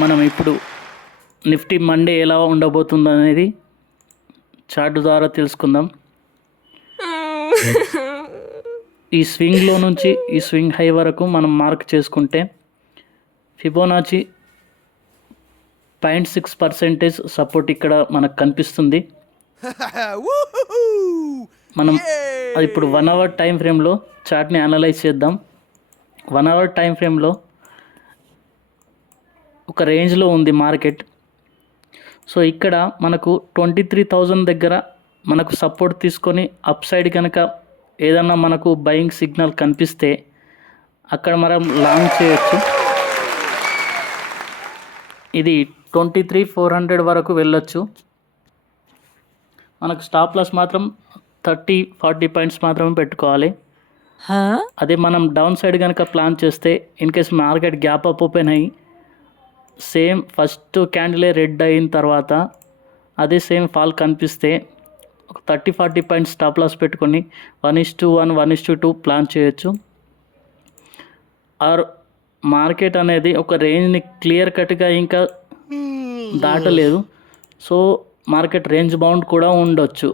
మనం ఇప్పుడు Nifty Monday ఎలా ఉండబోతుందో అనేది చార్ట్ ద్వారా తెలుసుకుందాం. ఈ స్వింగ్లో నుంచి ఈ స్వింగ్ హై వరకు మనం మార్క్ చేసుకుంటే ఫిబోనాచి 0.6% సపోర్ట్ ఇక్కడ మనకు కనిపిస్తుంది. మనం ఇప్పుడు 1 అవర్ టైం ఫ్రేమ్లో చార్ట్ని అనలైజ్ చేద్దాం. 1 అవర్ టైం ఫ్రేమ్లో ఒక రేంజ్లో ఉంది మార్కెట్. సో ఇక్కడ మనకు 23,000 దగ్గర మనకు సపోర్ట్ తీసుకొని అప్ సైడ్ కనుక ఏదన్నా మనకు బయింగ్ సిగ్నల్ కనిపిస్తే అక్కడ మనం లాంగ్ చేయొచ్చు. ఇది 23,400 వరకు వెళ్ళొచ్చు. మనకు స్టాప్ లాస్ మాత్రం 30-40 పాయింట్స్ మాత్రమే పెట్టుకోవాలి. అదే మనం డౌన్ సైడ్ కనుక ప్లాన్ చేస్తే in case market gap up open అయ్యి సేమ్ ఫస్ట్ క్యాండిలే రెడ్ అయిన తర్వాత అదే సేమ్ ఫాల్ కనిపిస్తే ఒక 30-40 పాయింట్స్ స్టాప్ లాస్ పెట్టుకొని 1:1, 1:2 ప్లాన్ చేయొచ్చు. ఆర్ మార్కెట్ అనేది ఒక రేంజ్ని క్లియర్ కట్గా ఇంకా దాటలేదు. సో మార్కెట్ రేంజ్ బౌండ్ కూడా ఉండొచ్చు.